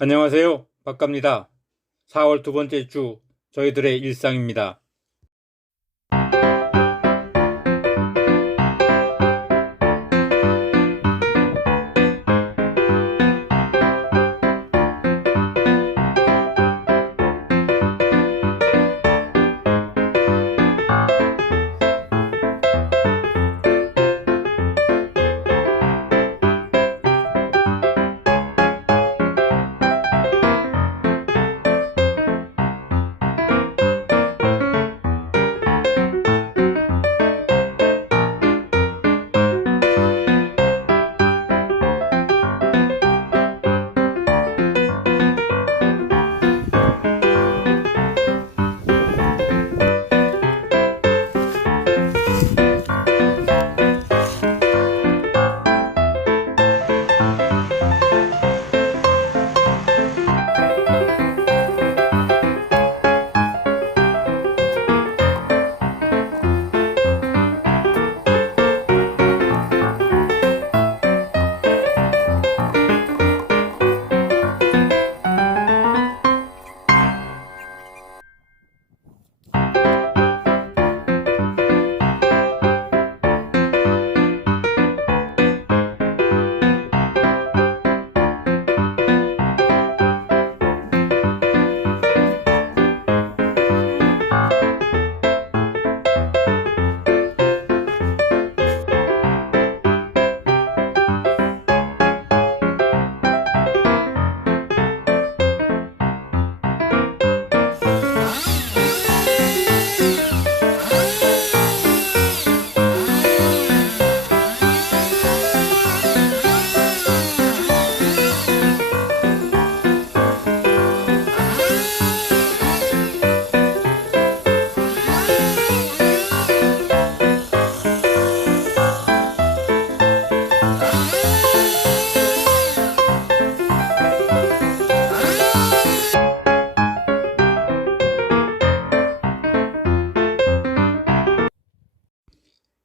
안녕하세요. 박갑니다. 4월 두 번째 주 저희들의 일상입니다.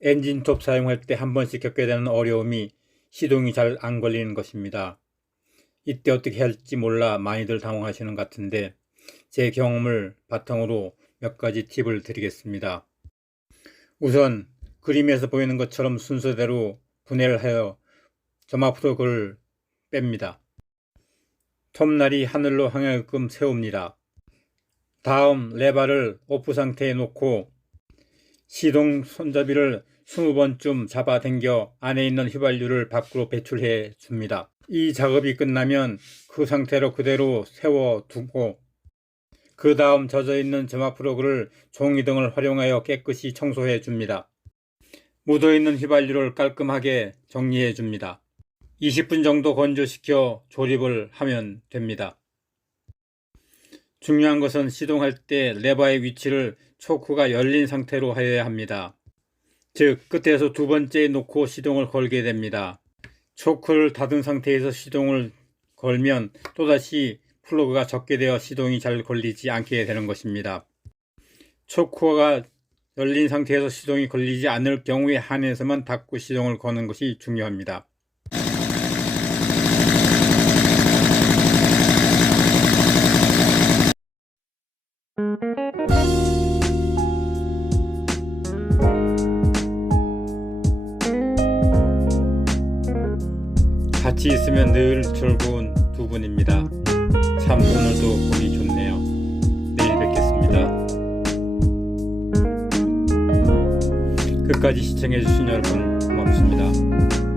엔진톱 사용할 때 한 번씩 겪게 되는 어려움이 시동이 잘 안 걸리는 것입니다. 이때 어떻게 할지 몰라 많이들 당황하시는 것 같은데 제 경험을 바탕으로 몇 가지 팁을 드리겠습니다. 우선 그림에서 보이는 것처럼 순서대로 분해를 하여 점화 프로 그를 뺍니다. 톱날이 하늘로 향하게끔 세웁니다. 다음 레바를 오프 상태에 놓고 시동 손잡이를 20번쯤 잡아당겨 안에 있는 휘발유를 밖으로 배출해 줍니다. 이 작업이 끝나면 그 상태로 그대로 세워두고 그 다음 젖어있는 점화 프로그를 종이 등을 활용하여 깨끗이 청소해 줍니다. 묻어있는 휘발유를 깔끔하게 정리해 줍니다. 20분 정도 건조시켜 조립을 하면 됩니다. 중요한 것은 시동할 때 레버의 위치를 초크가 열린 상태로 하여야 합니다. 즉 끝에서 두 번째 놓고 시동을 걸게 됩니다. 초크를 닫은 상태에서 시동을 걸면 또다시 플러그가 적게 되어 시동이 잘 걸리지 않게 되는 것입니다. 초크가 열린 상태에서 시동이 걸리지 않을 경우에 한해서만 닫고 시동을 거는 것이 중요합니다. 같이 있으면 늘 즐거운 두 분입니다. 참 오늘도 보기 좋네요. 내일 뵙겠습니다. 끝까지 시청해주신 여러분 고맙습니다.